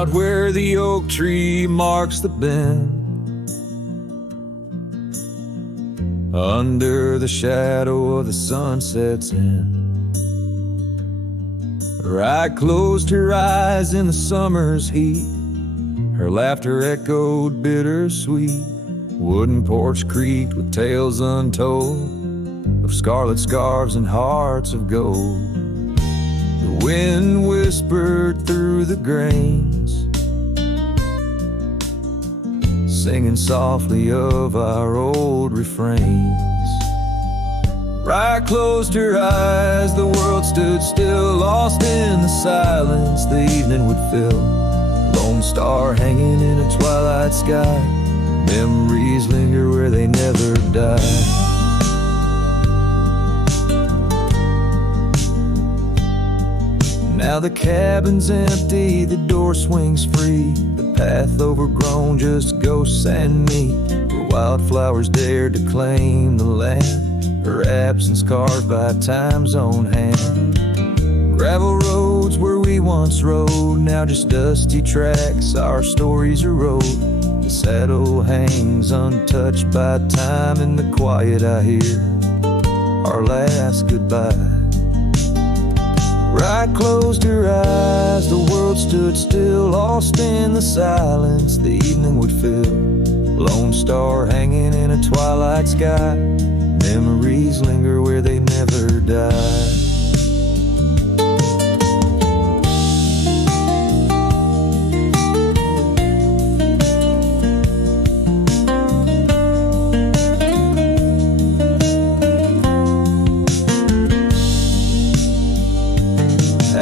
out where the oak tree marks the bend, under the shadow of the sunset's end. Her eye closed her eyes in the summer's heat. Her laughter echoed bittersweet. Wooden porch creaked with tales untold of scarlet scarves and hearts of gold. The wind whispered through the grains, singing softly of our old refrains. Bryan closed her eyes, the world stood still, lost in the silence the evening would fill. Lone star hanging in a twilight sky, memories linger where they never die. Now the cabin's empty, the door swings free, the path overgrown, just ghosts and me. Where wildflowers dared to claim the land, her absence carved by time's own hand. Gravel roads where we once rode, now just dusty tracks, our stories erode. The saddle hangs untouched by time, in the quiet I hear our last goodbye. Bryan closed her eyes, the world stood still, lost in the silence the evening would fill. Lone star hanging in a twilight sky, memories linger where they never die.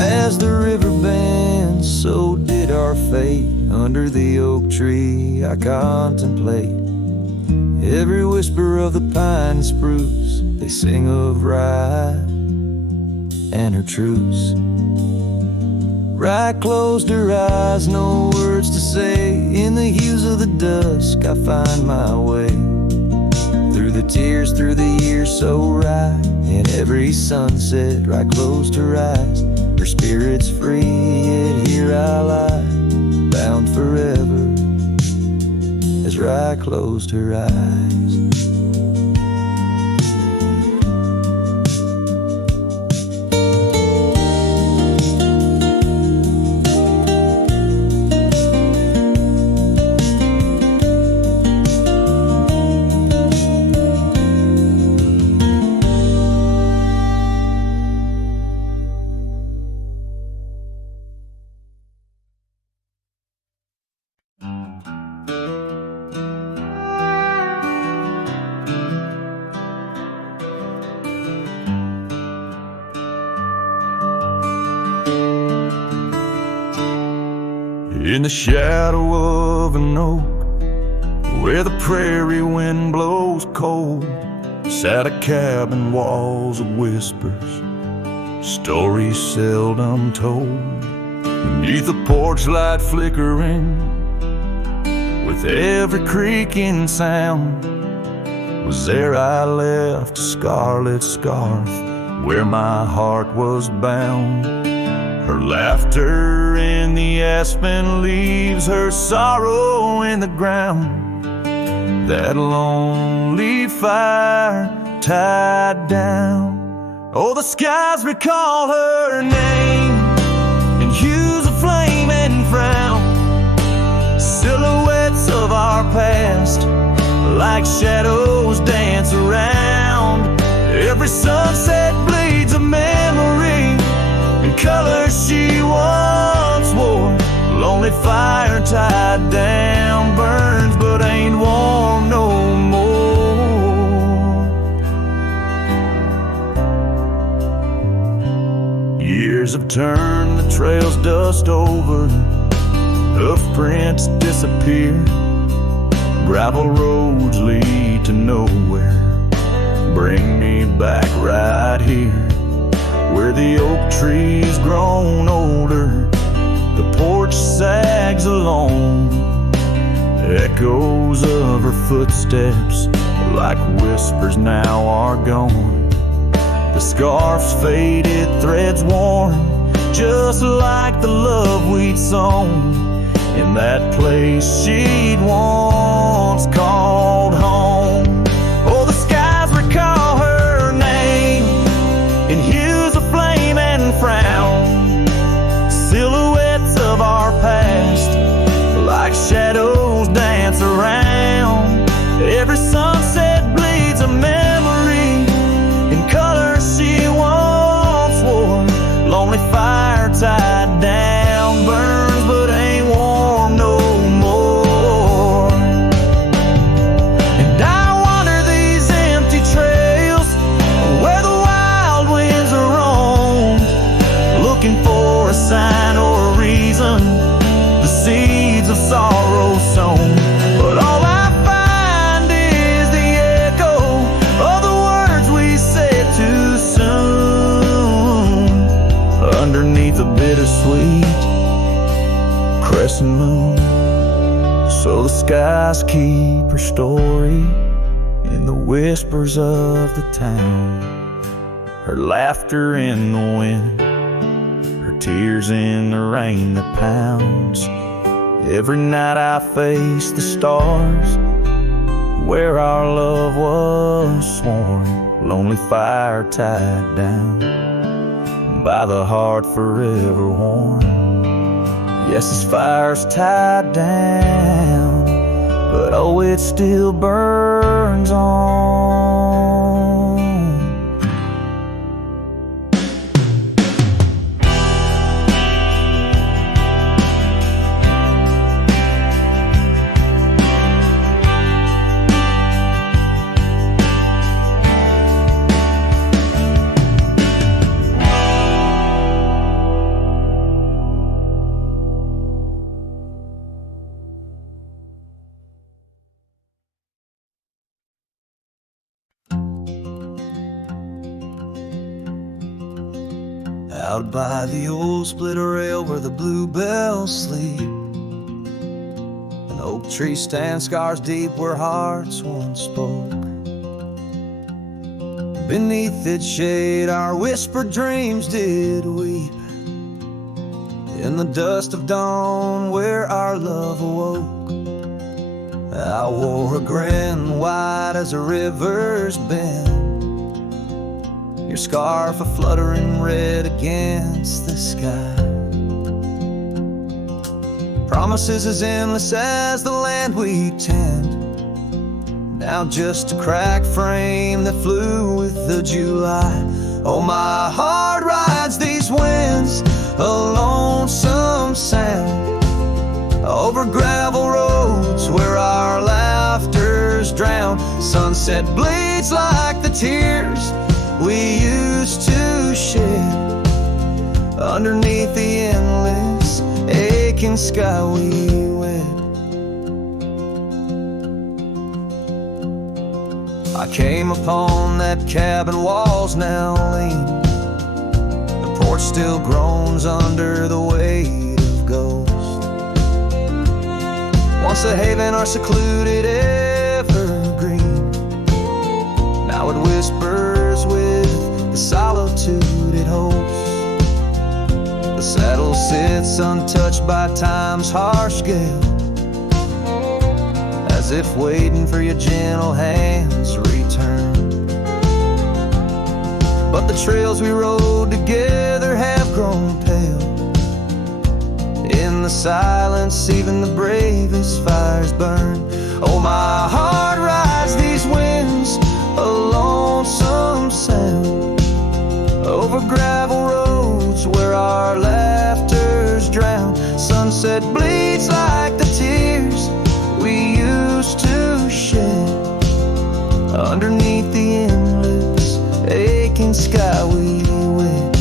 As the river bends, so did our fate. Under the oak tree I contemplate every whisper of the pine and spruce. They sing of rye and her truce. Bryan closed her eyes, no words to say. In the hues of the dusk I find my way, through the tears, through the years so right. In every sunset Bryan closed her eyes. Her spirit's free, yet here I lie, bound forever, as Bryan closed her eyes. In the shadow of an oak, where the prairie wind blows cold, sat a cabin, walls of whispers, stories seldom told. Beneath the porch light flickering, with every creaking sound, was there I left a scarlet scarf where my heart was bound. Her laughter in the aspen leaves, her sorrow in the ground. That lonely fire tied down. Oh, the skies recall her name in hues of flame and frown. Silhouettes of our past, like shadows dance around. Every sunset bleeds a memory, colors she once wore. Lonely fire tied down, burns but ain't warm no more. Years have turned the trails dust over, hoof prints disappear. Gravel roads lead to nowhere, bring me back right here, where the oak tree's grown older, the porch sags along. Echoes of her footsteps, like whispers, now are gone. The scarf's faded, threads worn, just like the love we'd sown. in that place she'd once called home. Oh, the skies recall her name in hues of flame and frown, silhouettes of our past like shadows dance around. Every sunset bleeds a memory in colors she once wore. Lonely fire tied down, burns but ain't warm no more. And I wander these empty trails where the wild winds are roamed, looking for a sign or a reason, the seeds of sorrow sown. But all I find is the echo of the words we said too soon, underneath a bittersweet crescent moon. So the skies keep her story in the whispers of the town, her laughter in the wind, her tears in the rain that pounds. Every night I face the stars where our love was sworn, lonely fire tied down by the heart forever worn. Yes, this fire's tied down, but oh, it still burns on. Out by the old split rail where the bluebells sleep, an oak tree stands scars deep where hearts once spoke. Beneath its shade our whispered dreams did weep, in the dust of dawn where our love awoke. I wore a grin wide as a river's bend, your scarf a fluttering red against the sky. Promises as endless as the land we tend, now just a cracked frame that flew with the July. Oh, my heart rides these winds, a lonesome sound, over gravel roads where our laughter's drowned. Sunset bleeds like the tears we used to shed, underneath the endless aching sky we wed. I came upon that cabin walls now lean, the porch still groans under the weight of ghosts. Once a haven or secluded evergreen, now it whispers with the solitude it holds. The saddle sits untouched by time's harsh gale, as if waiting for your gentle hands return. But the trails we rode together have grown pale, in the silence even the bravest fires burn. Oh, my heart rides these winds, a lonesome sound, over gravel roads where our laughter's drowned. Sunset bleeds like the tears we used to shed, underneath the endless aching sky we wed.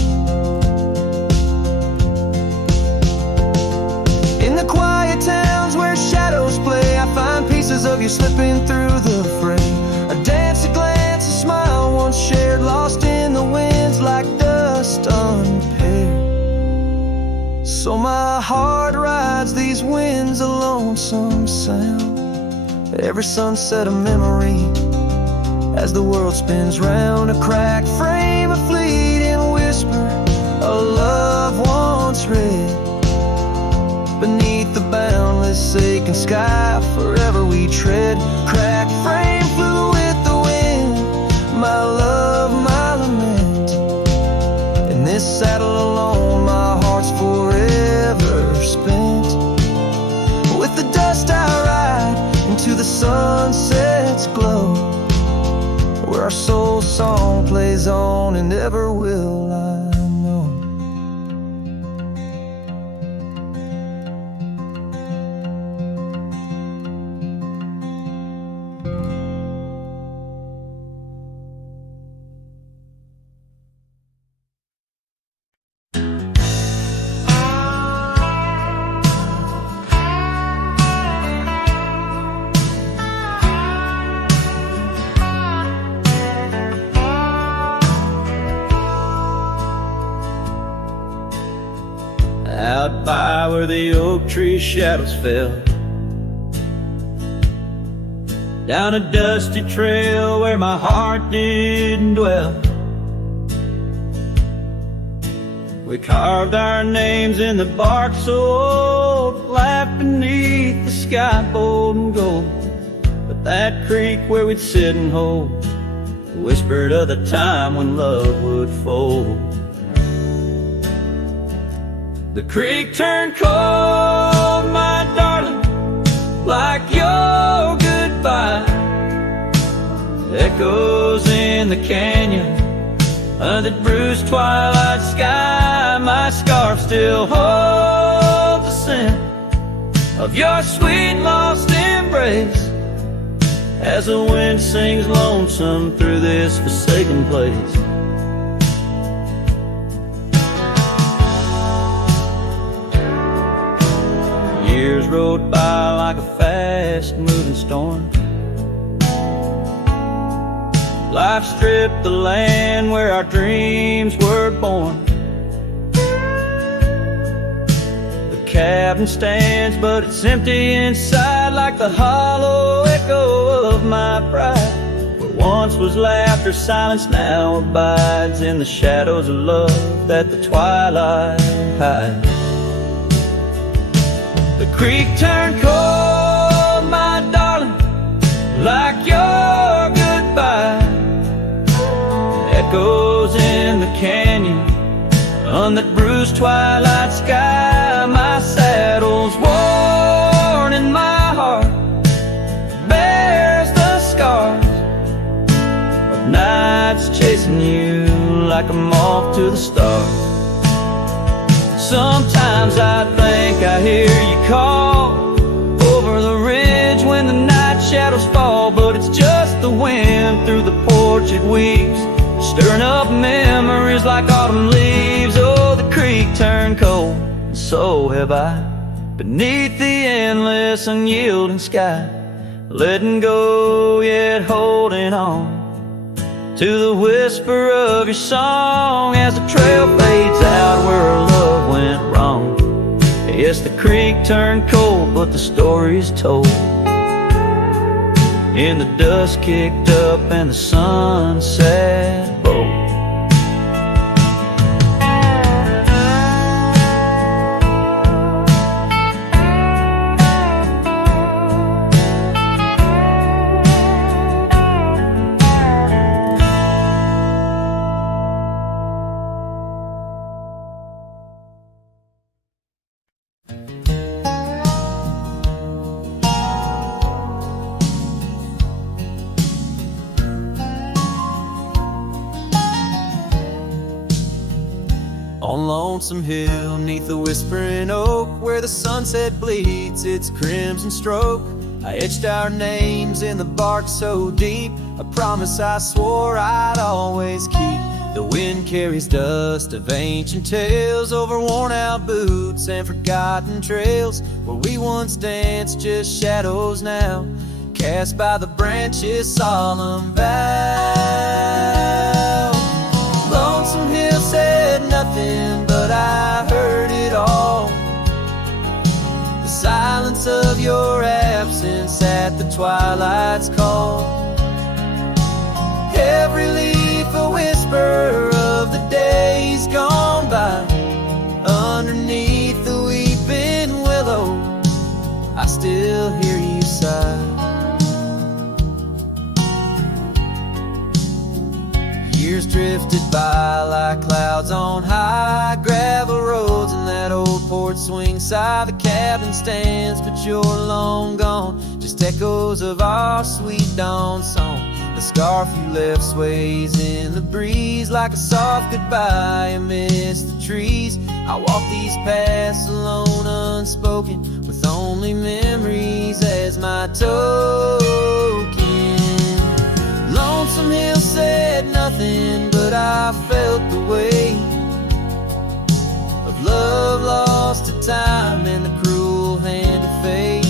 In the quiet towns where shadows play, I find pieces of you slipping through the fray. A dance, a glance, a smile once shared, lost in the winds like dust unpaired. So my heart rides these winds, a lonesome sound, every sunset a memory, as the world spins round. A cracked frame, a fleeting whisper, a love once read, beneath the bound and sky, forever we tread. Cracked frame flew with the wind, my love, my lament. In this saddle alone, my heart's forever spent. With the dust I ride into the sunset's glow, where our soul song plays on and never will I know. Out by where the oak tree shadows fell, down a dusty trail where my heart didn't dwell, we carved our names in the bark so old, laughed beneath the sky bold and gold. But that creek where we'd sit and hold whispered of the time when love would fold. The creek turned cold, my darling, like your goodbye. Echoes in the canyon under the bruised twilight sky. My scarf still holds the scent of your sweet lost embrace, as the wind sings lonesome through this forsaken place. Years rode by like a fast-moving storm. Life stripped the land where our dreams were born. The cabin stands, but it's empty inside, like the hollow echo of my pride. What once was laughter, silence now abides in the shadows of love that the twilight hides. The creek turned cold, my darling, like your goodbye. Echoes in the canyon on that bruised twilight sky. My saddle's worn and my heart bears the scars of nights chasing you like a moth to the stars. Sometimes I think I hear you call over the ridge when the night shadows fall, but it's just the wind through the porch it weaves, stirring up memories like autumn leaves. Oh, the creek turned cold, and so have I, beneath the endless unyielding sky, letting go yet holding on to the whisper of your song as the trail fades out where our love went wrong. Yes, the creek turned cold, but the story's told in the dust kicked up and the sunset bold. On Lonesome Hill, neath the whispering oak, where the sunset bleeds its crimson stroke, I etched our names in the bark so deep, a promise I swore I'd always keep. The wind carries dust of ancient tales over worn-out boots and forgotten trails, where we once danced just shadows now, cast by the branches' solemn vow. Lonesome Hill said nothing, but I heard it all. The silence of your absence at the twilight's call. Every leaf a whisper of the days gone by. Underneath the weeping willow, I still Years drifted by like clouds on high gravel roads, and that old porch swing side the cabin stands, but you're long gone, just echoes of our sweet dawn song. The scarf you left sways in the breeze like a soft goodbye amidst the trees. I walk these paths alone, unspoken, with only memories as my token. Lonesome Hill said nothing, but I felt the weight of love lost to time and the cruel hand of fate.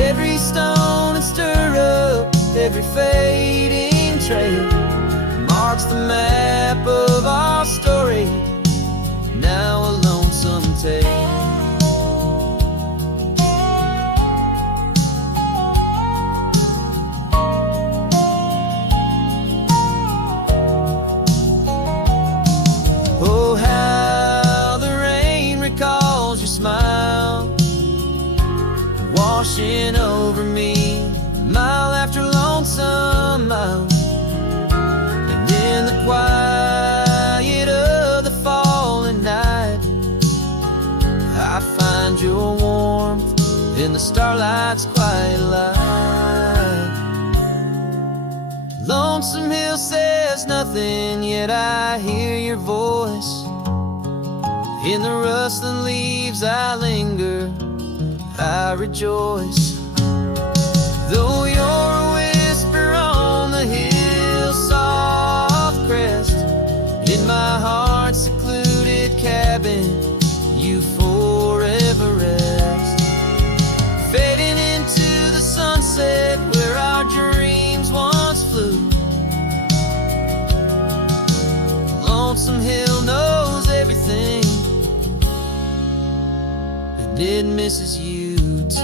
Every stone and stirrup, every fading trail marks the map of our story, now a lonesome tale. Oh, how the rain recalls your smile, washing over me mile after lonesome mile. And in the quiet of the falling night, I find your warmth in the starlight's quiet light. Lonesome Hill says nothing, yet I hear your voice. In the rustling leaves I linger, I rejoice. Though you're a whisper on the hill's soft crest, in my heart's secluded cabin you forever rest. Fading into the sunset where our dreams once flew, Lonesome Hill knows everything, and it misses you too.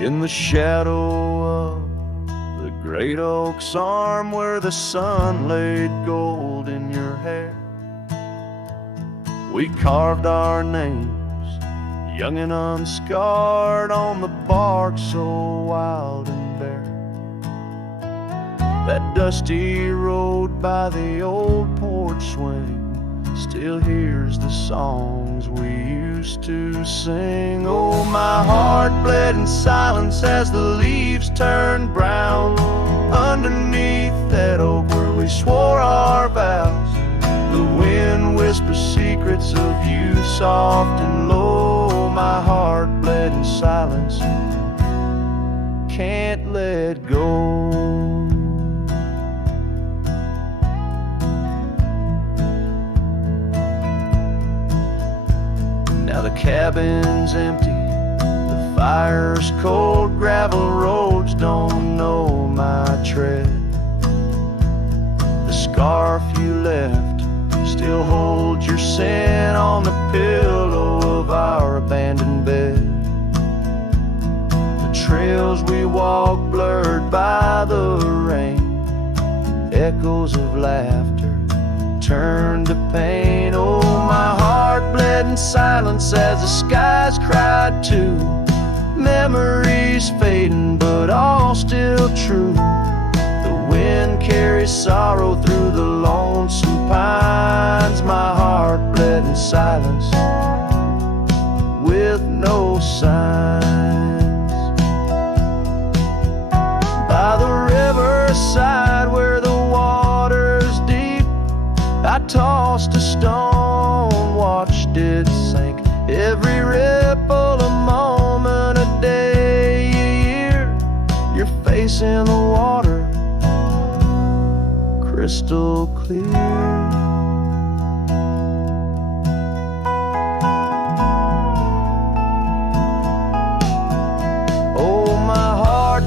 In the shadow of the great oak's arm, where the sun laid gold in your hair, we carved our names, young and unscarred, on the bark so wild and bare. That dusty road by the old porch swing still hears the songs we used to sing. Oh, my heart bled in silence as the leaves turned brown underneath that oak where we swore our vows. The wind whispers secrets of you soft and low. My heart bled in silence, can't let go. Now the cabin's empty, the fire's cold, gravel roads don't know my tread. The scarf you left still holds your scent on the pillow of our abandoned bed. The trails we walk blurred by the rain, echoes of laughter turned to pain. Oh, my heart bled in silence as the skies cried too. Memories fading, but all still true. The wind carries sorrow through the lonesome pines. My heart bled in silence with no signs. By the riverside where the water's deep, I tossed a stone, watched it sink. Every ripple a moment, a day, a year. Your face in the water, crystal clear. Oh, my heart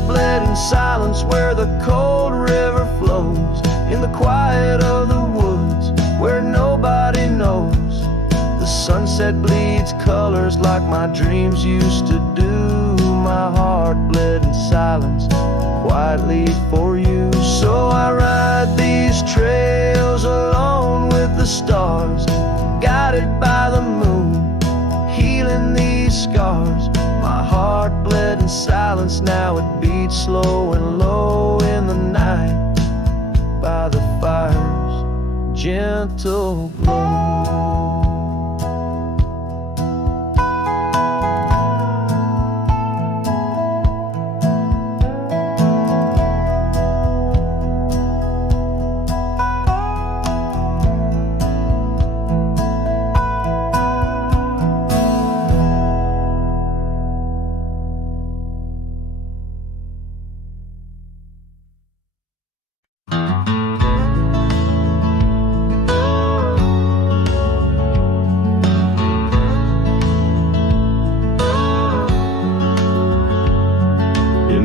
in silence where the cold river flows, in the quiet of the woods where nobody knows. The sunset bleeds colors like my dreams used to do. My heart bled in silence quietly for you. So I ride these trails alone with the stars, guided by the moon, healing these scars. My heart bled in silence, now it beats slow and low in the night by the fire's gentle glow.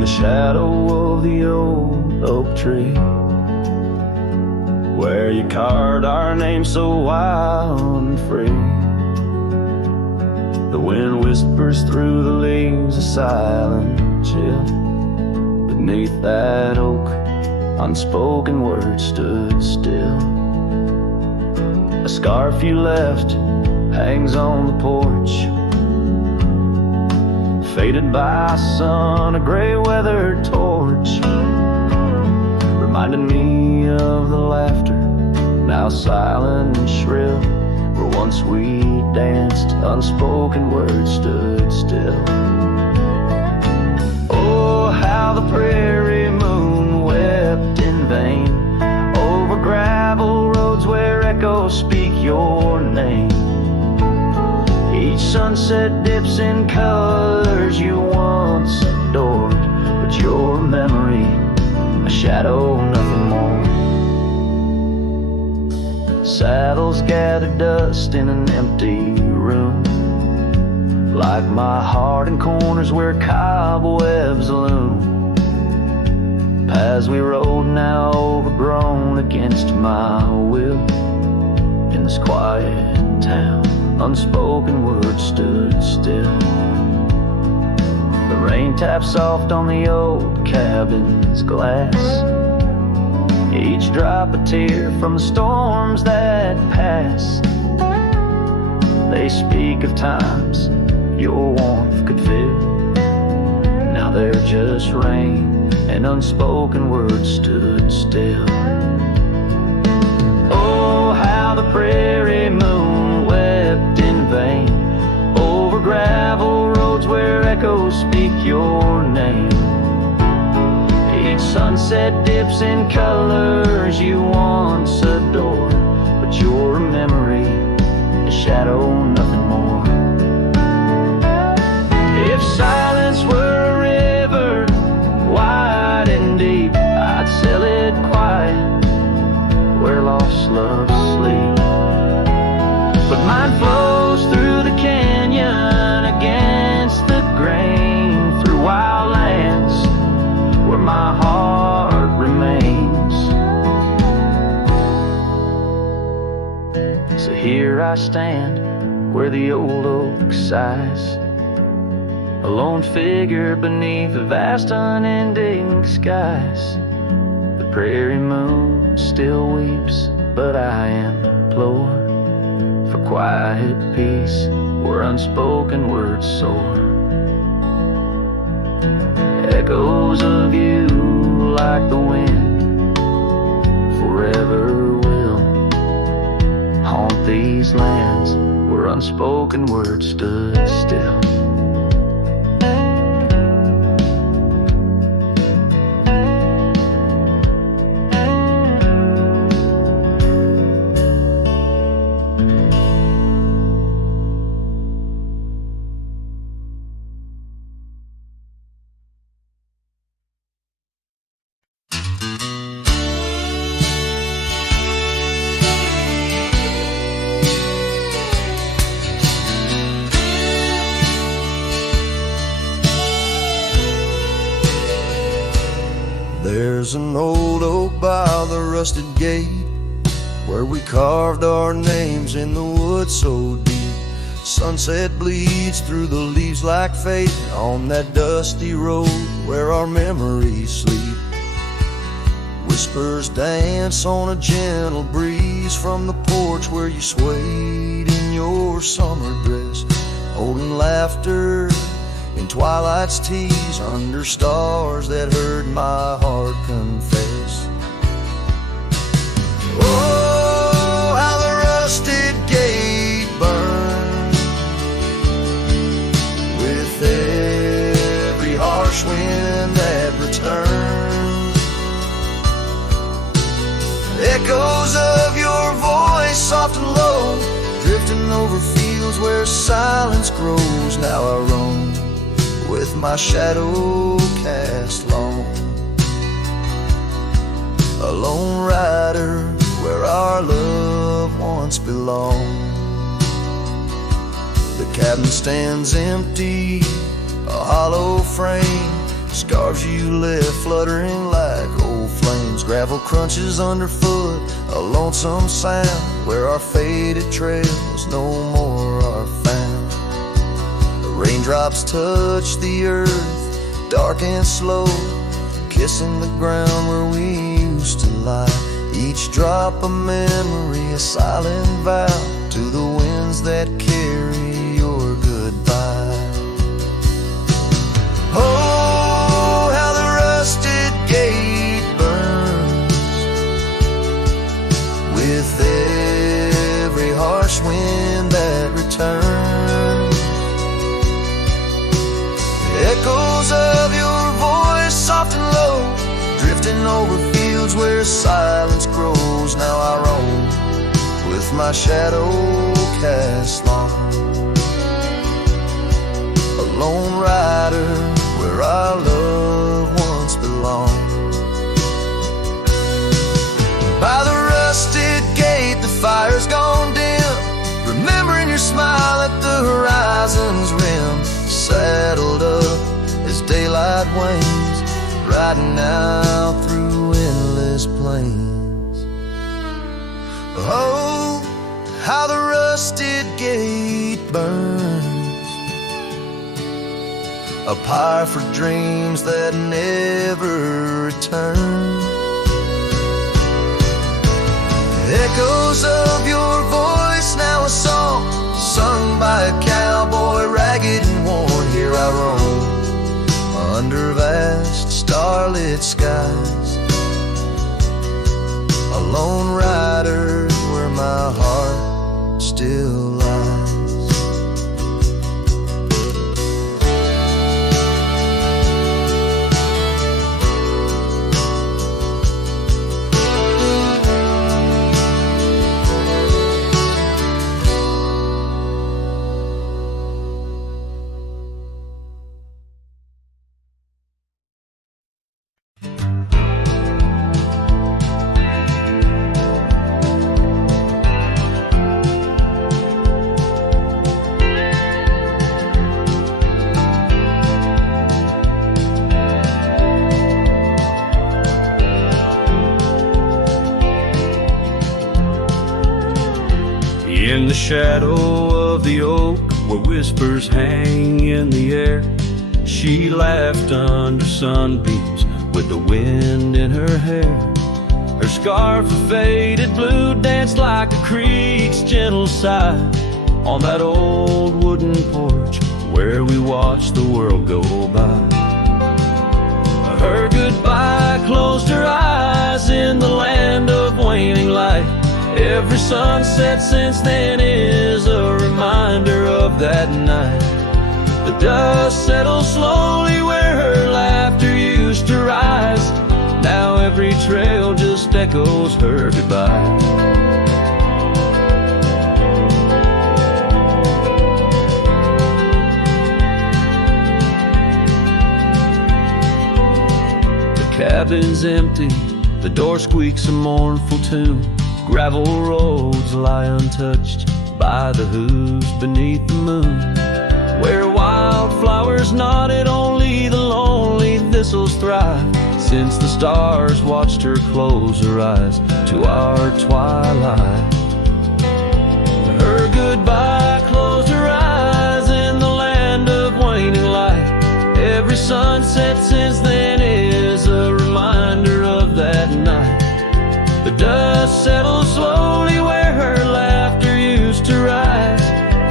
Shadow of the old oak tree, where you carved our name so wild and free. The wind whispers through the leaves, a silent chill. Beneath that oak, unspoken words stood still. A scarf you left hangs on the porch, faded by sun, a gray weathered torch, reminding me of the laughter, now silent and shrill, where once we danced, unspoken words stood still. Oh, how the prairie moon wept in vain over gravel roads where echoes speak your name. Each sunset dips in colors you once adored, but your memory, a shadow, nothing more. Saddles gather dust in an empty room, like my heart in corners where cobwebs loom. Paths we rode now overgrown against my will. In this quiet town, unspoken words stood still. The rain taps soft on the old cabin's glass, each drop a tear from the storms that pass. They speak of times your warmth could fill. Now they're just rain, and unspoken words stood still. Oh, how the prairie moon wept in vain over gravel roads where echoes speak your name. Each sunset dips in colors you once adored, but your memory, a shadow, nothing more. If silence were a river, wide and deep, I'd sail it quiet where lost loves sleep. But mine flows through the canyon against the grain, through wild lands where my heart remains. So here I stand where the old oak sighs, a lone figure beneath the vast unending skies. The prairie moon still weeps, but I implore for quiet peace where unspoken words soar. Echoes of you like the wind forever will haunt these lands where unspoken words stood still. There's an old oak by the rusted gate where we carved our names in the wood so deep. Sunset bleeds through the leaves like fate on that dusty road where our memories sleep. Whispers dance on a gentle breeze from the porch where you swayed in your summer dress, holding laughter in twilight's tease under stars that heard my heart confess. Oh, how the rusted gate burns with every harsh wind that returns. Echoes of your voice, soft and low, drifting over fields where silence grows. Now I roam with my shadow cast long, a lone rider where our love once belonged. The cabin stands empty, a hollow frame, scarves you left fluttering like old flames. Gravel crunches underfoot, a lonesome sound where our faded trails no more are found. Raindrops touch the earth, dark and slow, kissing the ground where we used to lie. Each drop a memory, a silent vow to the winds that carry your goodbye. Oh, how the rusted gate burns with every harsh wind that returns. Echoes of your voice, soft and low, drifting over fields where silence grows. Now I roam with my shadow cast long, a lone rider where our love once belonged. By the rusted gate, the fire's gone dim, remembering your smile at the horizon's rim. Saddled up as daylight wanes, riding out through endless plains. Oh, how the rusted gate burns, a pyre for dreams that never return. Echoes of your voice, now a song sung by a cowboy, ragged and worn. Here I roam under vast starlit skies, a lone rider where my heart still lies. In the shadow of the oak, where whispers hang in the air, she laughed under sunbeams with the wind in her hair. Her scarf of faded blue danced like a creek's gentle sigh on that old wooden porch where we watched the world go by. Her goodbye closed her eyes in the land of waning light. Every sunset since then is a reminder of that night. The dust settles slowly where her laughter used to rise. Now every trail just echoes her goodbye. The cabin's empty, the door squeaks a mournful tune. Gravel roads lie untouched by the hooves beneath the moon. Where wildflowers nodded, only the lonely thistles thrive. since the stars watched her close her eyes to our twilight. Her goodbye closed her eyes in the land of waning light. Every sunset since then is a reminder of that night. The dust settles slowly where her laughter used to rise.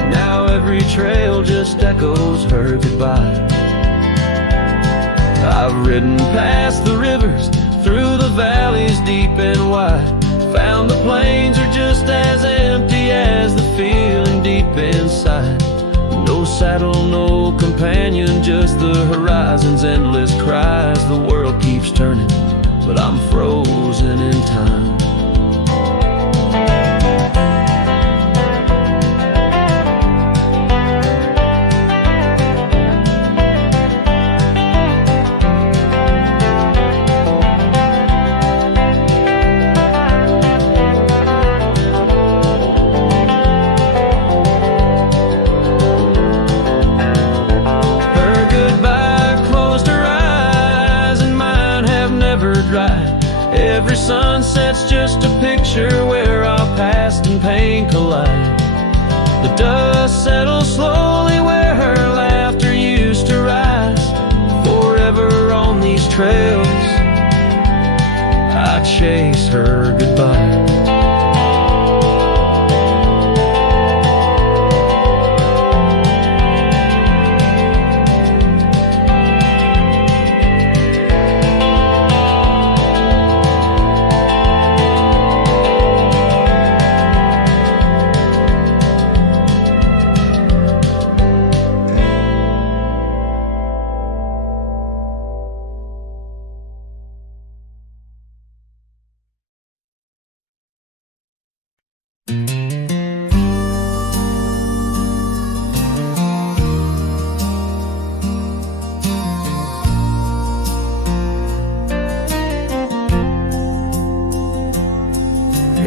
Now every trail just echoes her goodbye. I've ridden past the rivers, through the valleys deep and wide. Found the plains are just as empty as the feeling deep inside. No saddle, no companion, just the horizon's endless cries. The world keeps turning, but I'm frozen in time. Every sunset's just a picture where our past and pain collide. The dust settles slowly where her laughter used to rise. Forever on these trails, I chase her goodbye.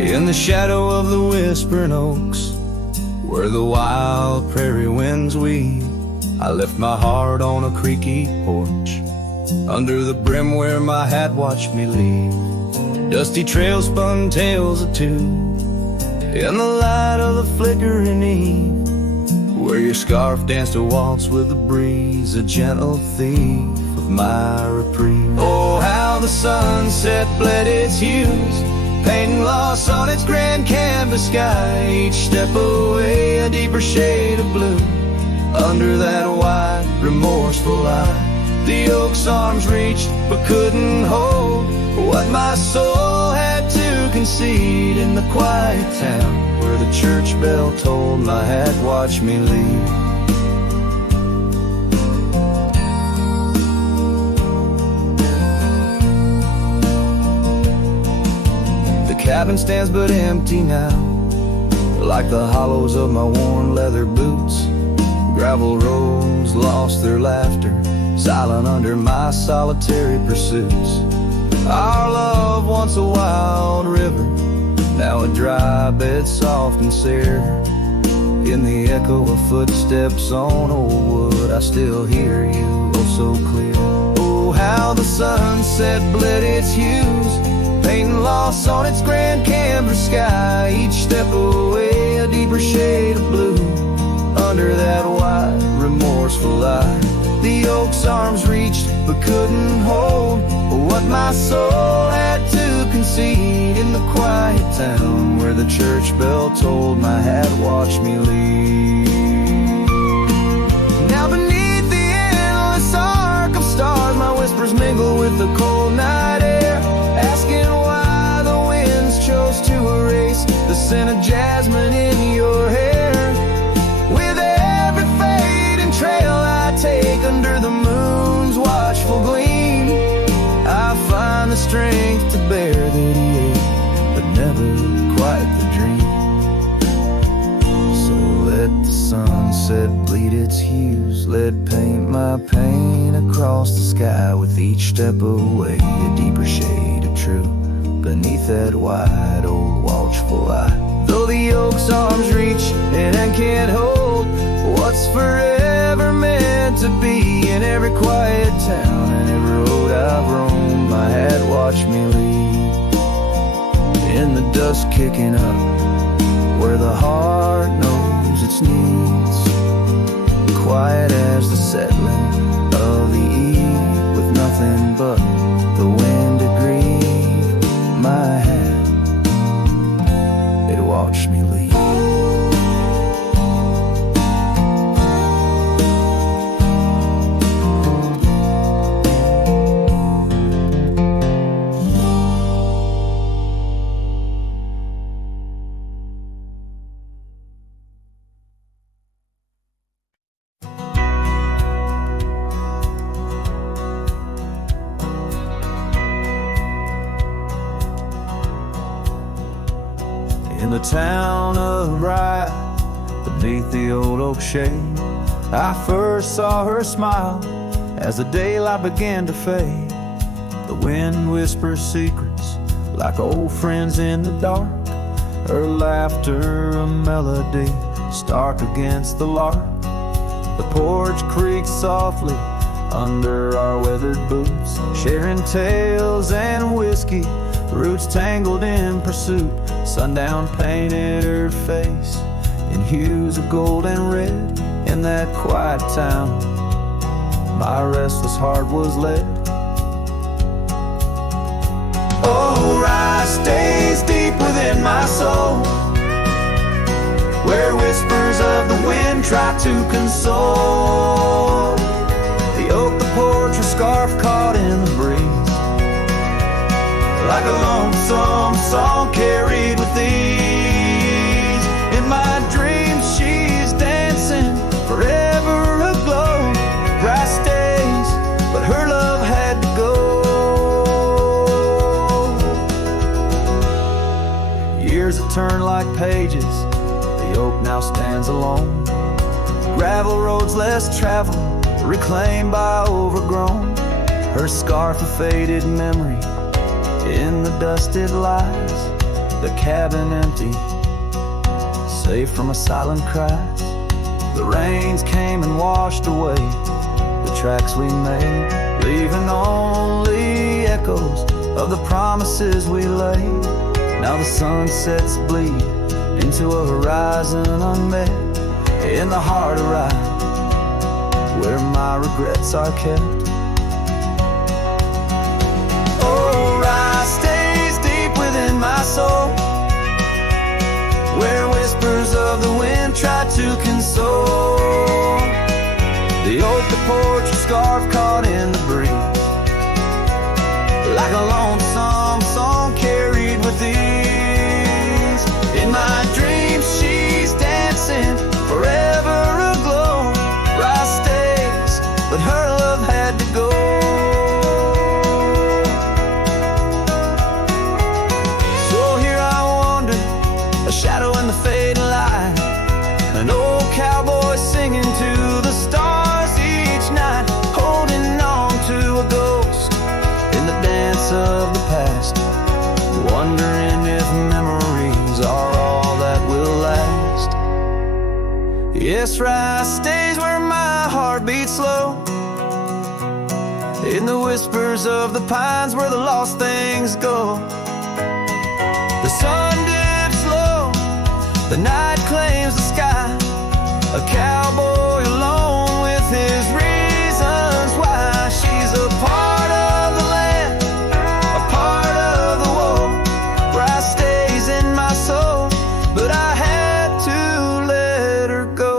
In the shadow of the whispering oaks, where the wild prairie winds weave, I left my heart on a creaky porch, under the brim where my hat watched me leave. Dusty trails spun tales of two, in the light of the flickering eve, where your scarf danced a waltz with the breeze, a gentle thief of my reprieve. Oh, how the sunset bled its hues, painting loss on its grand canvas sky. Each step away a deeper shade of blue, under that wide, remorseful eye. The oak's arms reached but couldn't hold what my soul had to concede. In the quiet town where the church bell tolled, my hat watched me leave. Cabin stands but empty now, like the hollows of my worn leather boots. Gravel roads lost their laughter, silent under my solitary pursuits. Our love, once a wild river, now a dry bed soft and sere. In the echo of footsteps on old wood, I still hear you oh so clear. Oh, how the sunset bled its hues, painting loss on its grand canvas sky. Each step away a deeper shade of blue, under that wide, remorseful eye. The oak's arms reached but couldn't hold what my soul had to concede. In the quiet town where the church bell tolled, my hat watched me leave. Now beneath the endless arc of stars, my whispers mingle with the cold night air, asking why the winds chose to erase the scent of jasmine in your hair. With every fading trail I take under the moon's watchful gleam, I find the strength to bear that he ate, but never quite the dream. So let the sunset bleed its hues, let paint my pain across the sky. With each step away a deeper shade of true, beneath that wide old watchful eye. Though the oak's arms reach and can't hold what's forever meant to be, in every quiet town and every road I've roamed, my watch me leave in the dust kicking up where the heart knows its needs. Quiet as the settling of the eve, with nothing but the wind to grieve my hand. It watched me leave. In the town of Bryan, beneath the old oak shade, I first saw her smile as the daylight began to fade. The wind whispers secrets like old friends in the dark, her laughter a melody stark against the lark. The porch creaks softly under our weathered boots, sharing tales and whiskey, roots tangled in pursuit. Sundown painted her face in hues of gold and red. In that quiet town, my restless heart was led. Oh, rise stays deep within my soul, where whispers of the wind try to console. The oak, the porch, a scarf caught in the breeze, like a lonesome song carried with ease. In my dreams she's dancing, forever aglow. Grass stays, but her love had to go. Years have turned like pages, the oak now stands alone. Gravel roads less traveled, reclaimed by overgrown. Her scarf a faded memory, in the dust it lies, the cabin empty, safe from a silent cries. The rains came and washed away the tracks we made, leaving only echoes of the promises we laid. Now the sunsets bleed into a horizon unmet, in the heart of Rye, where my regrets are kept. My soul, where whispers of the wind try to console. The oak, the porch, a scarf caught in the breeze, like a lonesome song carried with ease. In my dreams she's dancing, forever aglow. Rye stays, but her love had to go. A shadow in the fading light, an old cowboy singing to the stars each night, holding on to a ghost in the dance of the past, wondering if memories are all that will last. Yes, Rye stays where my heart beats slow, in the whispers of the pines where the lost things go. The sun dips low, the night claims the sky, a cowboy alone with his reasons why. She's a part of the land, a part of the woe. Rye stays in my soul, but I had to let her go.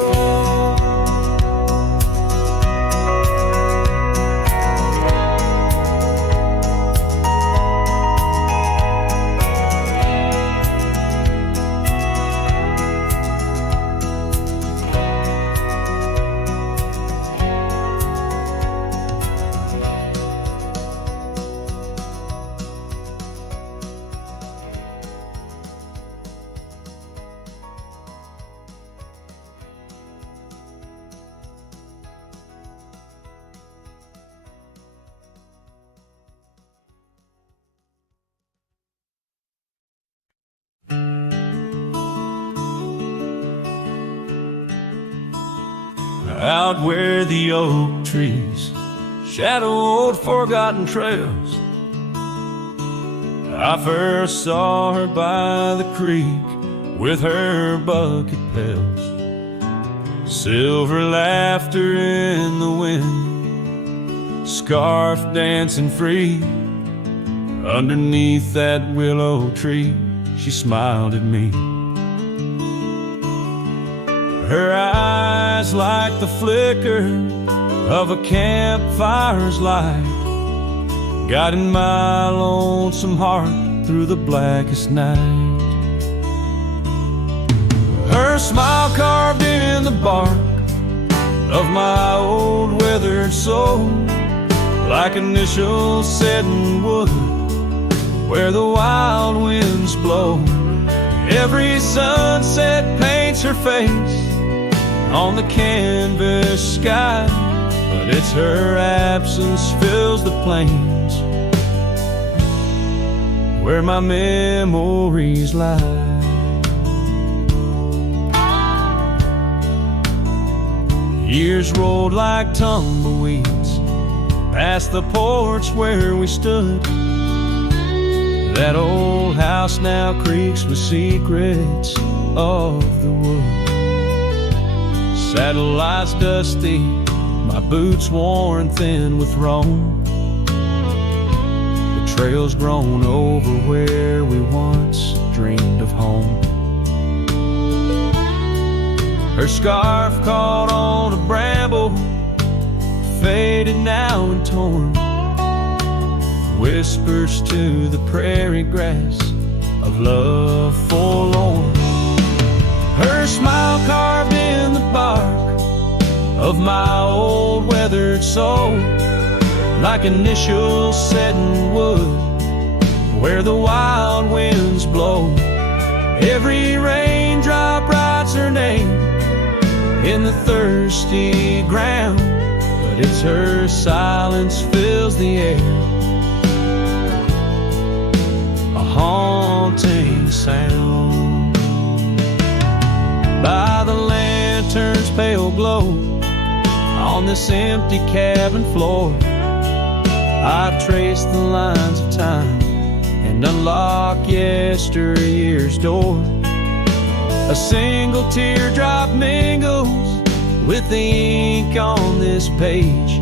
Out where the oak trees shadow old forgotten trails, I first saw her by the creek with her bucket pails, silver laughter in the wind, scarf dancing free. Underneath that willow tree, she smiled at me. Her eyes like the flicker of a campfire's light, guiding my lonesome heart through the blackest night. Her smile carved in the bark of my old weathered soul, like initials set in wood where the wild winds blow. Every sunset paints her face on the canvas sky, but it's her absence fills the plains where my memories lie. Years rolled like tumbleweeds past the porch where we stood. That old house now creaks with secrets of the wood. Satellites dusty, my boots worn thin with Rome. The trail's grown over where we once dreamed of home. Her scarf caught on a bramble, faded now and torn, whispers to the prairie grass of love forlorn. Her smile carved in the bark of my old weathered soul, like initials set in wood where the wild winds blow. Every raindrop writes her name in the thirsty ground, but it's her silence fills the air, a haunting sound. By the lantern's pale glow on this empty cabin floor, I trace the lines of time and unlock yesteryear's door. A single teardrop mingles with the ink on this page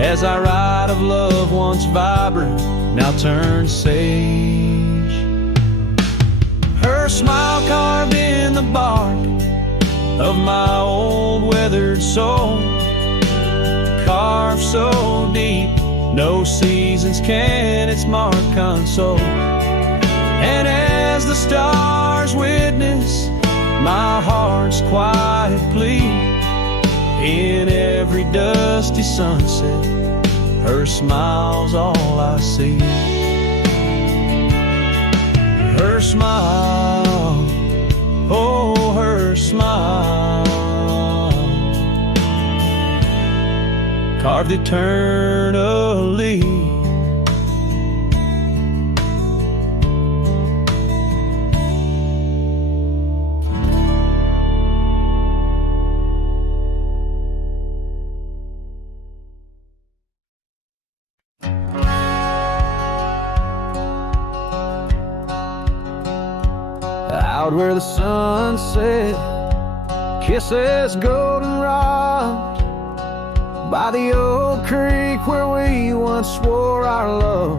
as I write of love once vibrant, now turned sage. Her smile carved in the bark of my old weathered soul, carved so deep no seasons can its mark console. And as the stars witness my heart's quiet plea, in every dusty sunset her smile's all I see. Her smile, oh her smile, carved eternally. Out where the sunset kisses goldenrod, by the old creek where we once swore our love,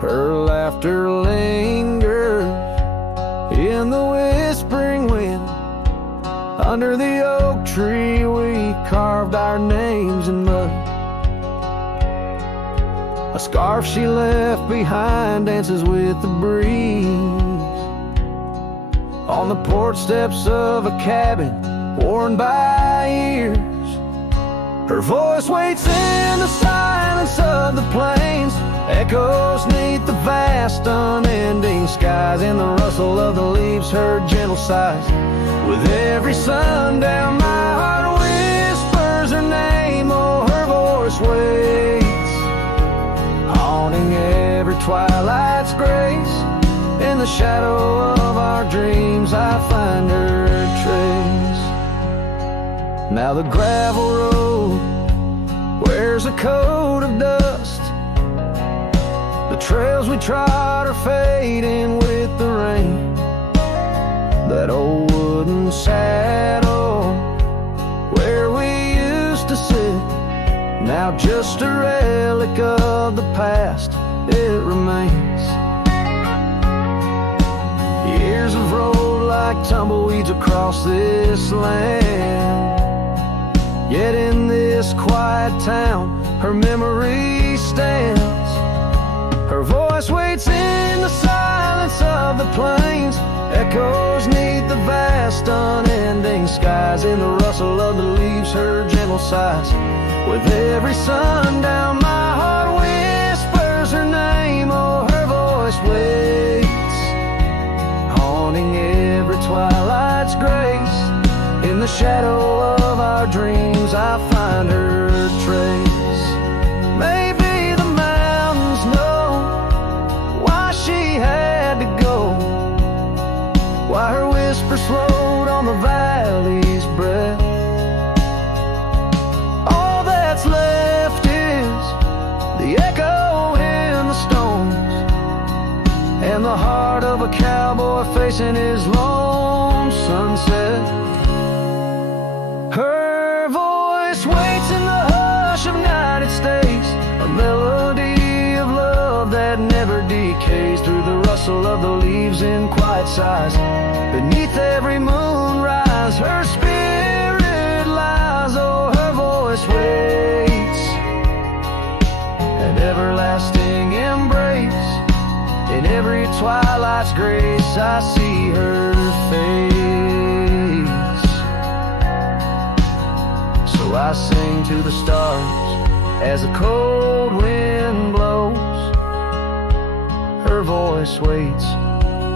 her laughter lingers in the whispering wind. Under the oak tree we carved our names in mud. A scarf she left behind dances with the breeze on the porch steps of a cabin worn by years. Her voice waits in the silence of the plains, echoes neath the vast unending skies. In the rustle of the leaves her gentle sighs, with every sundown my heart whispers her name. Oh, her voice waits, haunting every twilight's grace. In the shadow of our dreams I find her trace. Now the gravel road wears a coat of dust, the trails we trod are fading with the rain. That old wooden saddle where we used to sit, now just a relic of the past, it remains. Years have rolled like tumbleweeds across this land, yet in this quiet town her memory stands. Her voice waits in the silence of the plains, echoes neath the vast unending skies. In the rustle of the leaves her gentle sighs, with every sundown my heart whispers her name. Oh, her voice waits, haunting every twilight's grace. In the shadow of our dreams I find her trace. Maybe the mountains know why she had to go, why her whisper slowed on the valley's breath. All that's left is the echo in the stones, and the heart of a cowboy facing his lone sunset. Her voice waits in the hush of night, it stays a melody of love that never decays. Through the rustle of the leaves in quiet sighs, beneath every moonrise her spirit lies. Oh, her voice waits, an everlasting embrace. In every twilight's grace I see her face. So I sing to the stars as the cold wind blows. Her voice waits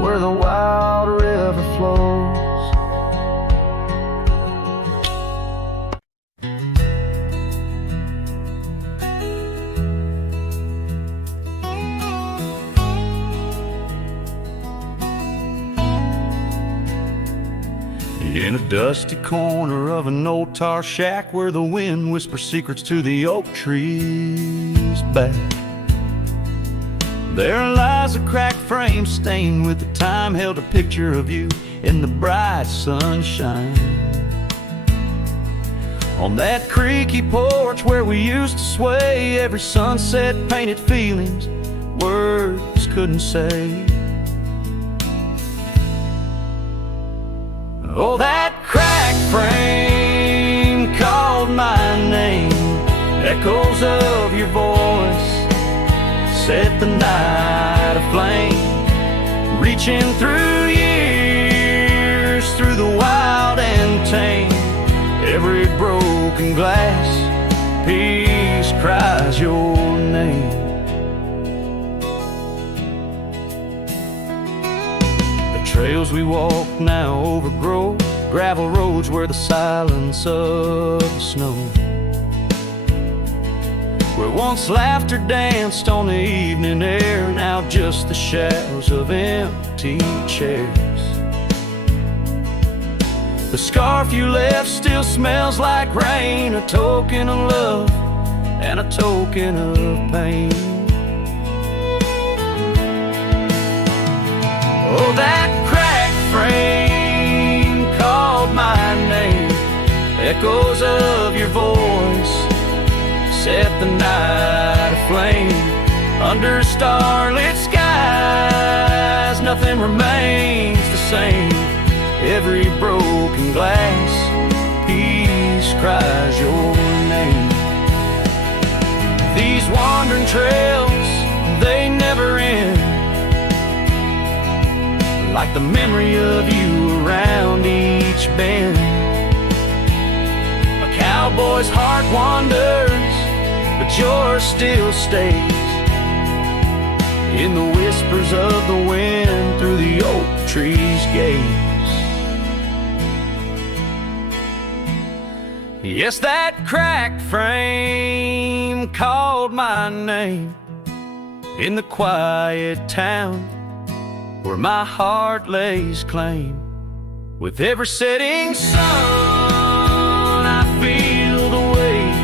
where the wild river flows. In a dusty corner of an old tar shack where the wind whispers secrets to the oak trees back, there lies a cracked frame stained with the time, held a picture of you in the bright sunshine. On that creaky porch where we used to sway, every sunset painted feelings words couldn't say. Oh, that cracked frame called my name, echoes of your voice set the night aflame, reaching through years, through the wild and tame. Every broken glass piece cries your name. The trails we walk now overgrow gravel roads where the silence of the snow, where once laughter danced on the evening air, now just the shadows of empty chairs. The scarf you left still smells like rain, a token of love and a token of pain. Oh, that cracked frame called my name, echoes of your voice set the night aflame. Under starlit skies nothing remains the same. Every broken glass piece cries your name. These wandering trails, they never end, like the memory of you around each bend. A cowboy's heart wanders, but yours still stays in the whispers of the wind through the oak tree's gaze. Yes, that cracked frame called my name in the quiet town where my heart lays claim. With every setting sun I feel the weight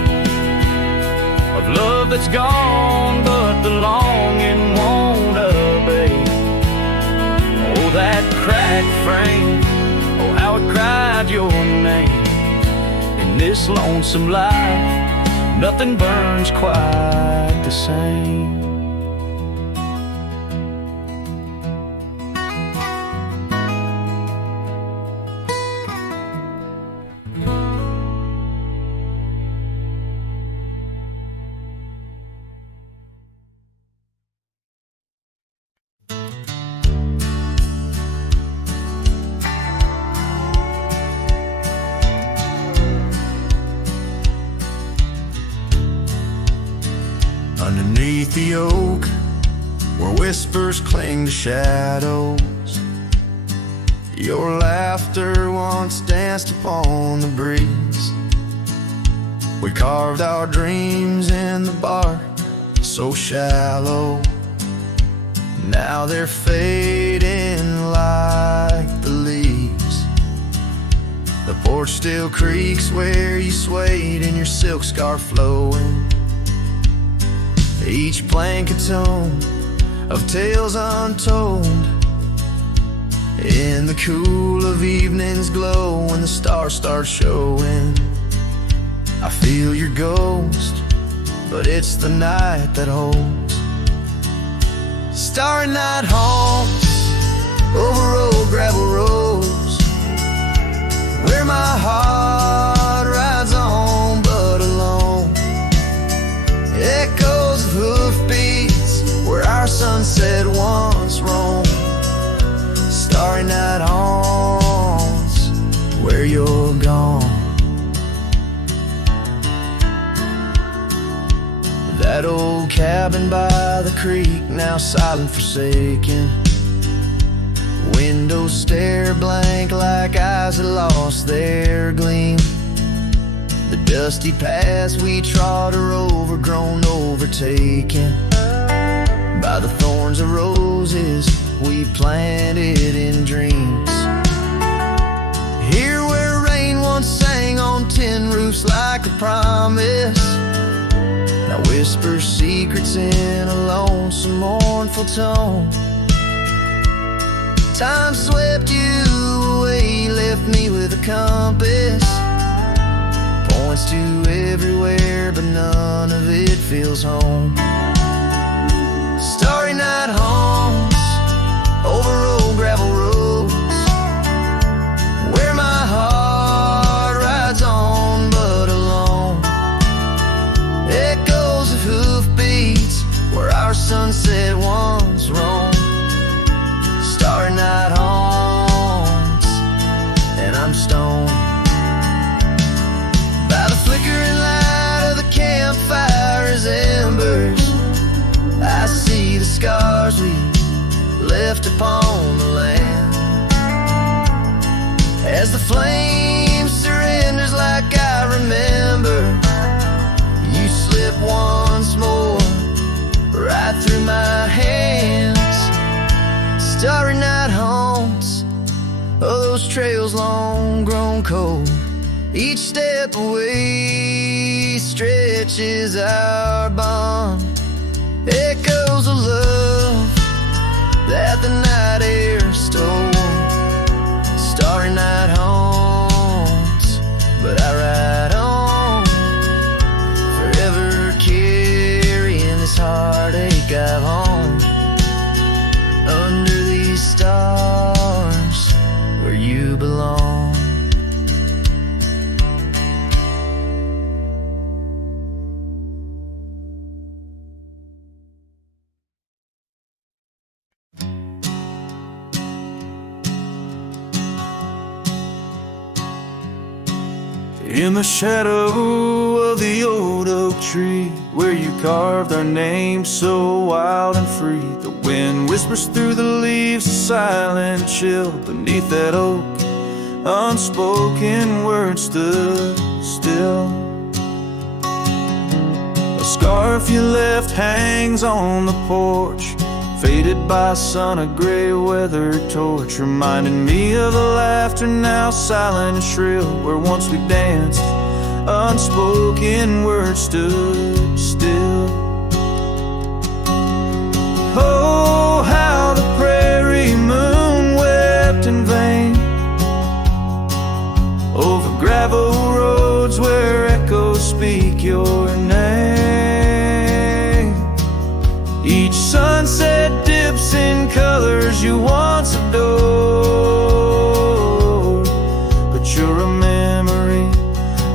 of love that's gone, but the longing won't but your name. In this lonesome life, nothing burns quite the same. Underneath the oak, where whispers cling to shadows, your laughter once danced upon the breeze. We carved our dreams in the bark, so shallow. Now they're fading like the leaves. The porch still creaks where you swayed in your silk scarf flowing. Each plank a tone of tales untold. In the cool of evening's glow, when the stars start showing, I feel your ghost, but it's the night that holds. Starry night haunts over old gravel roads, where my heart rides on but alone. Echoes of hoofbeats where our sunset once roamed. Starry night haunts where you're gone. That old cabin by the creek, now silent, forsaken. Windows stare blank like eyes that lost their gleam. The dusty paths we trod are overgrown, overtaken by the thorns of roses we planted in dreams. Here where rain once sang on tin roofs like a promise, now whispers secrets in a lonesome, mournful tone. Time swept you away, left me with a compass. Points to everywhere, but none of it feels home. Starry night haunts over old gravel roads, where my heart rides on but alone. Echoes of hoofbeats where our sunset once roamed. Starry night haunts, and I'm stoned. By the flickering light of the campfire as embers, I see the scars we left upon the land. As the flame surrenders like I remember, you slip once more right through my hands. Starry night haunts of those trails long grown cold. Each step away stretches our bond. Echoes of love that the night air stole. Starry night haunts, but I ride on, forever carrying this heartache I've owned. Under these stars where you belong. In the shadow of the old oak tree, where you carved our names so wild and free, the wind whispers through the leaves, a silent chill beneath that oak. Unspoken words stood still. A scarf you left hangs on the porch, faded by sun, a gray weather torch, reminding me of the laughter now silent and shrill, where once we danced. Unspoken words stood still. Oh, how the prairie moon wept in vain Each sunset dips in colors you once adored, but you're a memory,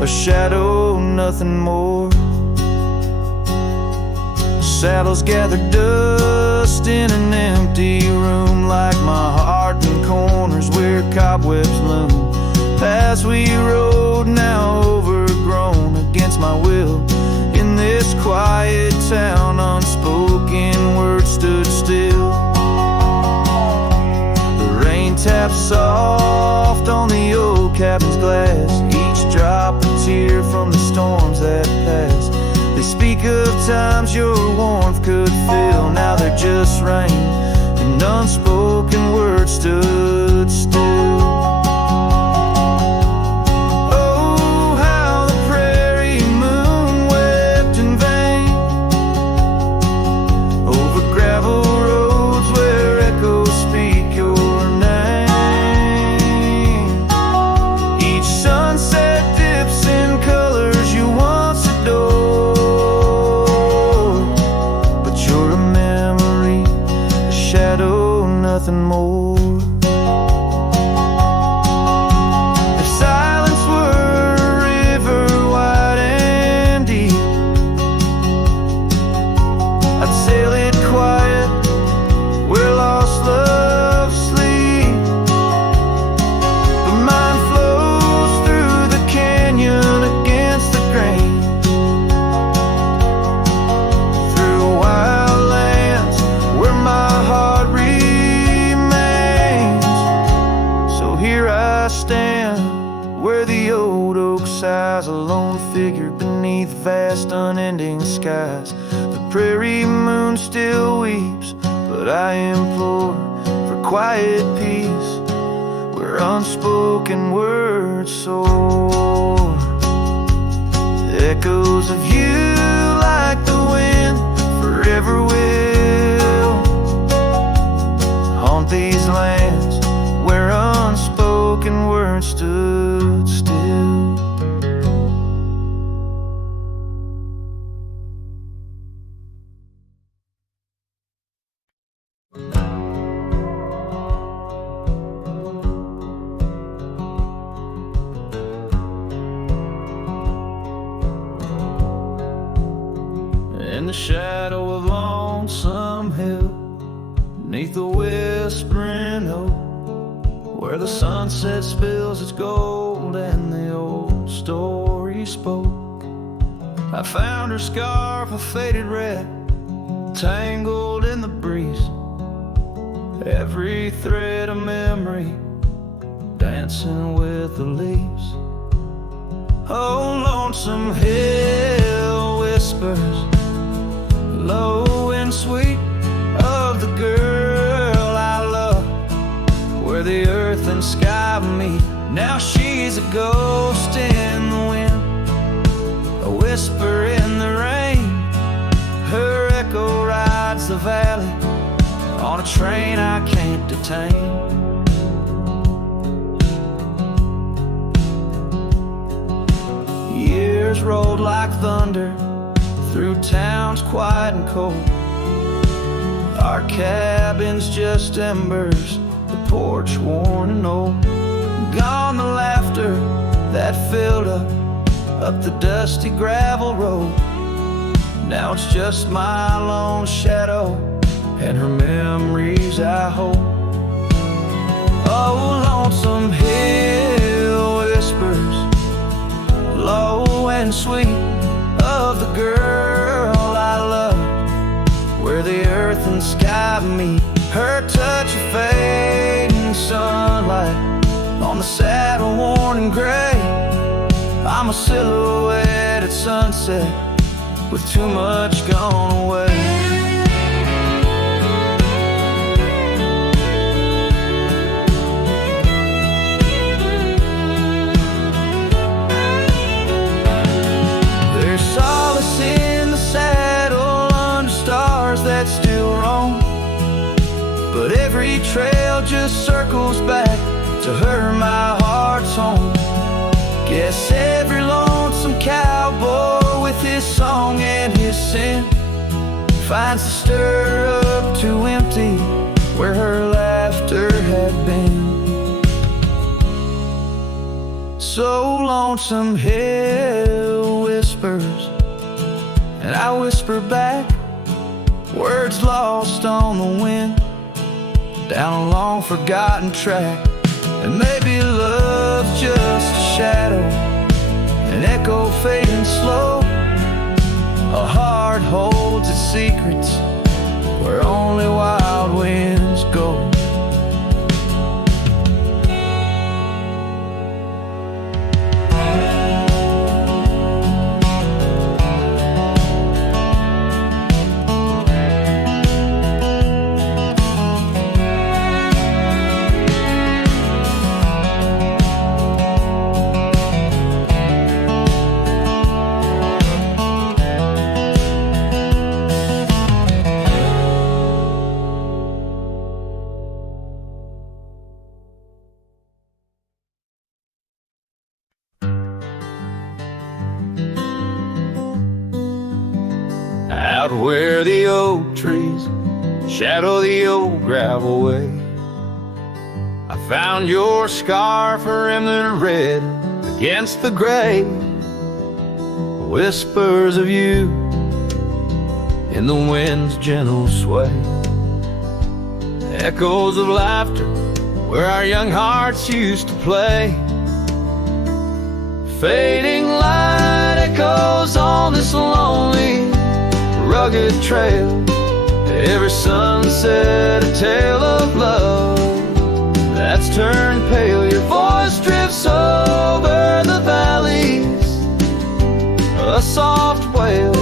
a shadow, nothing more. Saddles gather dust in an empty room, like my heart in corners where cobwebs loom. Paths we rode, now overgrown against my will. In this quiet town, unspoken words stood still. The rain taps soft on the old cabin's glass, each drop a tear from the storms that pass. They speak of times your warmth could fill, now they're just rain, and unspoken words stood still. Oh, how the prairie moon wept in vain over gravel roads where echoes speak your name. Each sunset dips in colors you once adored, but you're a memory, a shadow, nothing more. If silence were a river wide and deep, I'd sail it quiet where lost love sleep. But mine flows through the canyon against the grain, through wild lands where my heart remains. So here I stand, where the old oak sighs, a lone figure beneath vast unending skies. The prairie moon still weeps, but I implore for quiet peace where unspoken words soar. Echoes of you like the wind forever will haunt these lands where unspoken words stood still. In the shadow of Lonesome Hill, neath the whispering oak, where the sunset spills its gold and the old story spoke, I found her scarf of faded red, tangled in the breeze, every thread a memory, dancing with the leaves. Oh, Lonesome Hill whispers, low and sweet, of the girl I love, where the earth and sky meet. Now she's a ghost in the wind, a whisper in the rain. Her echo rides the valley on a train I can't detain. Years rolled like thunder through towns quiet and cold. Our cabin's just embers, the porch worn and old. Gone the laughter that filled up the dusty gravel road. Now it's just my lone shadow and her memories I hold. Oh, Lonesome Hill whispers, low and sweet, of the girl I love, where the earth and sky meet. Her touch of fading sunlight on the saddle worn and gray. I'm a silhouette at sunset with too much gone away. Solace in the saddle under stars that still roam, but every trail just circles back to her, my heart's home. Guess every lonesome cowboy with his song and his sin finds the stir up too empty where her laughter had been. So lonesome, hell whispers, and I whisper back, words lost on the wind, down a long forgotten track. And maybe love's just a shadow, an echo fading slow. A heart holds its secrets where only wild winds go. Out where the oak trees shadow the old gravel way, I found your scarf rimmed red against the gray. Whispers of you in the wind's gentle sway, echoes of laughter where our young hearts used to play. Fading light echoes on this lonely rugged trail. Every sunset a tale of love that's turned pale. Your voice drifts over the valleys, a soft wail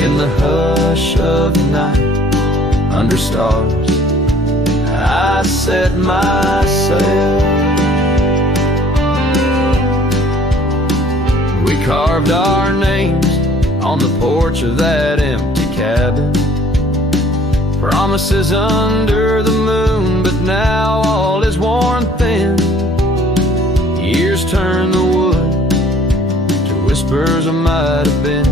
in the hush of the night. Under stars I set my sail. We carved our names on the porch of that empty cabin, promises under the moon, but now all is worn thin. Years turn the wood to whispers of might have been.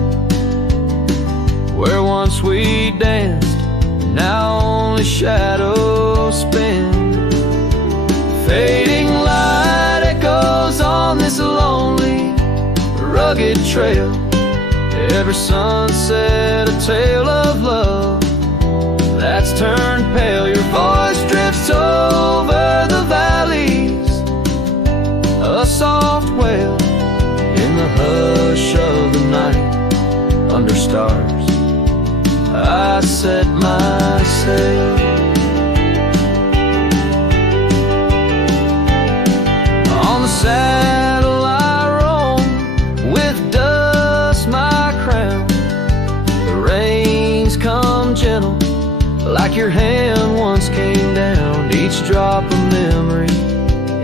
Where once we danced, now only shadows spin. Fading light echoes on this lonely rugged trail. Every sunset a tale of love that's turned pale. Your voice drifts over the valleys, a soft wail in the hush of the night. Under stars I set my sail. On the saddle I roam with dust my crown. The reins come gentle like your hand once came down. Each drop of memory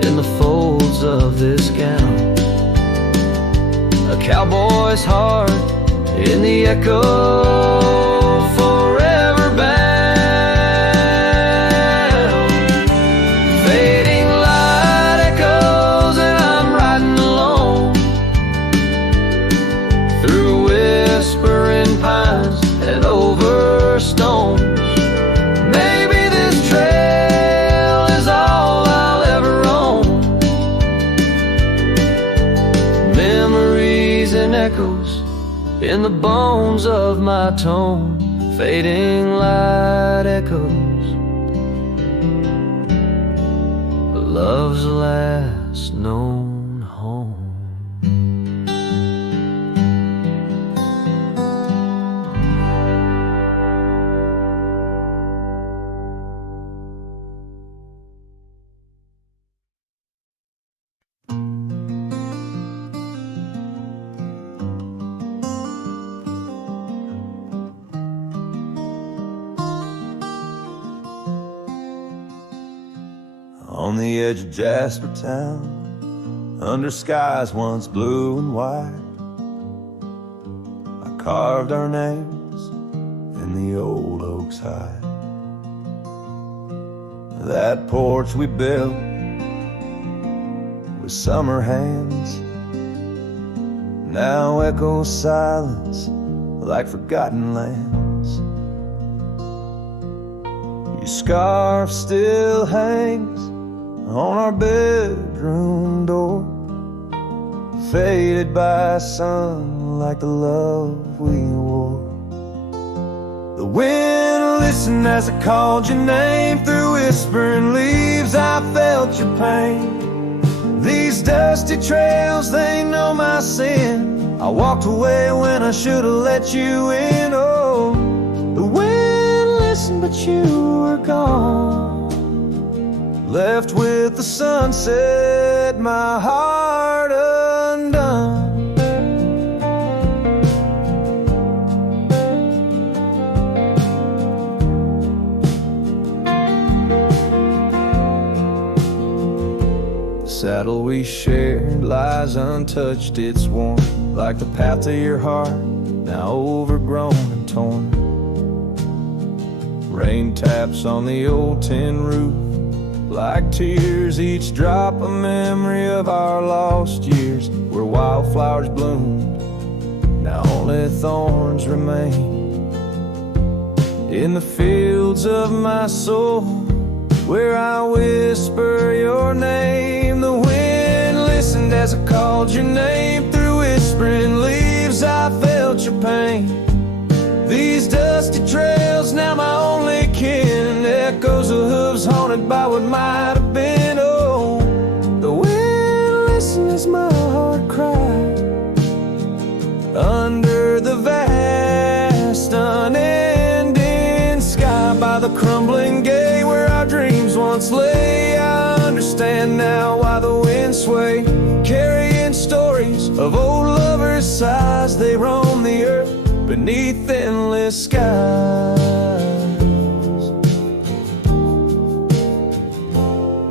in the folds of this gown. A cowboy's heart in the echo forever bound. Fading light echoes and I'm riding alone through whispering pines and over stones. Maybe this trail is all I'll ever own. Memories and echoes in the bones of my tone. Fading light echoes, love's last known home. On the edge of Jasper Town, under skies once blue and white, I carved our names in the old oak's hide. That porch we built with summer hands now echoes silence like forgotten lands. Your scarf still hangs on our bedroom door, faded by sun like the love we wore. The wind listened as I called your name. Through whispering leaves I felt your pain. These dusty trails, they know my sin. I walked away when I should have let you in. Oh, the wind listened but you were gone, left with the sunset, my heart undone. The saddle we shared lies untouched, it's worn like the path to your heart, now overgrown and torn. Rain taps on the old tin roof like tears, each drop a memory of our lost years, where wildflowers bloomed, now only thorns remain. In the fields of my soul, where I whisper your name, the wind listened as I called your name. Through whispering leaves I felt your pain. These dusty trails, now my only kin, echoes of hooves haunted by what might have been. Oh, the wind listened as my heart cried under the vast unending sky, by the crumbling gate where our dreams once lay. I understand now why the winds sway, carrying stories of old lovers' sighs. They roam the earth beneath endless skies.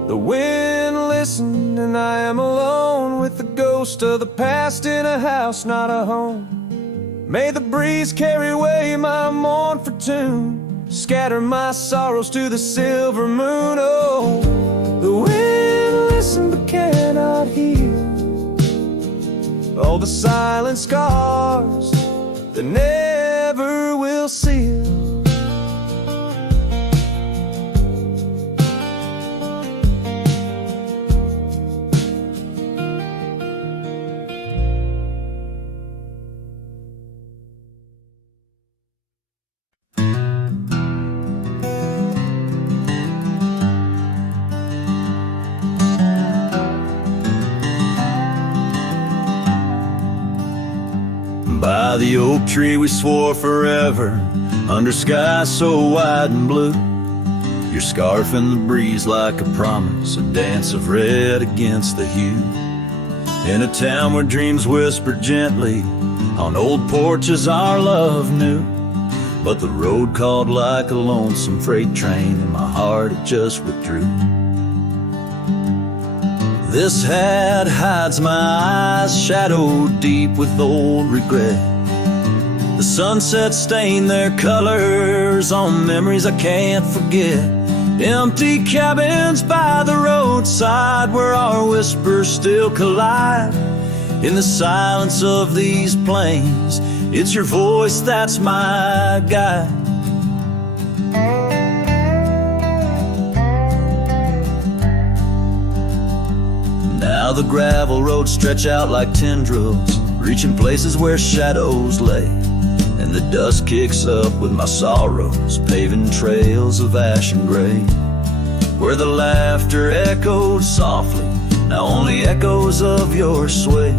The wind listened and I am alone, with the ghost of the past in a house, not a home. May the breeze carry away my mournful tune, scatter my sorrows to the silver moon. Oh, the wind listened but cannot hear all the silent scars that never will seal. By the oak tree we swore forever, under skies so wide and blue. Your scarf in the breeze like a promise, a dance of red against the hue. In a town where dreams whispered gently, on old porches our love knew. But the road called like a lonesome freight train, and my heart it just withdrew. This hat hides my eyes, shadowed deep with old regret. The sunset stained their colors on memories I can't forget. Empty cabins by the roadside where our whispers still collide. In the silence of these plains, it's your voice that's my guide. Now the gravel roads stretch out like tendrils, reaching places where shadows lay. And the dust kicks up with my sorrows, paving trails of ash and gray. Where the laughter echoed softly, now only echoes of your sway.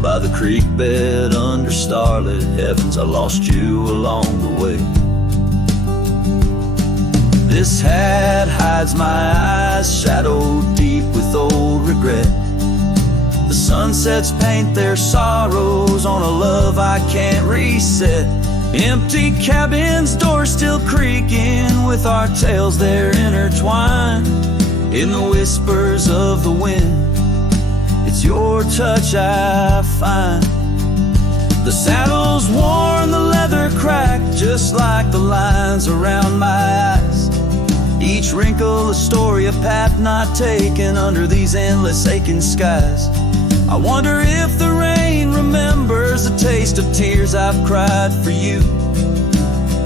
By the creek bed under starlit heavens, I lost you along the way. This hat hides my eyes, shadowed deep with old regret. The sunsets paint their sorrows on a love I can't reset. Empty cabins, doors still creaking, with our tales they're intertwined. In the whispers of the wind, it's your touch I find. The saddle's worn, the leather cracked, just like the lines around my eyes. Each wrinkle a story, a path not taken under these endless aching skies. I wonder if the rain remembers the taste of tears I've cried for you.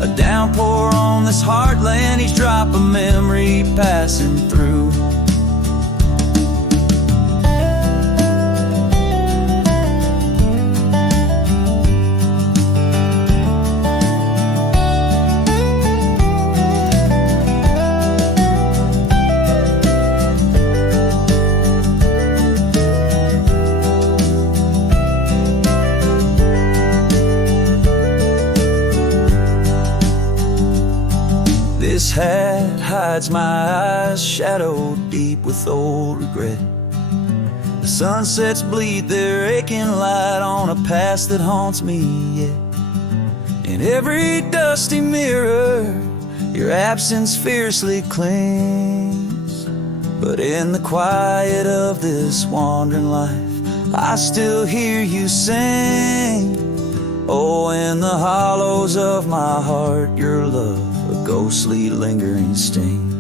A downpour on this heartland, each drop of memory passing through. This hat hides my eyes, shadowed deep with old regret. The sunsets bleed their aching light on a past that haunts me yet. In every dusty mirror, your absence fiercely clings. But in the quiet of this wandering life, I still hear you sing. Oh, in the hollows of my heart, your love, a ghostly lingering sting.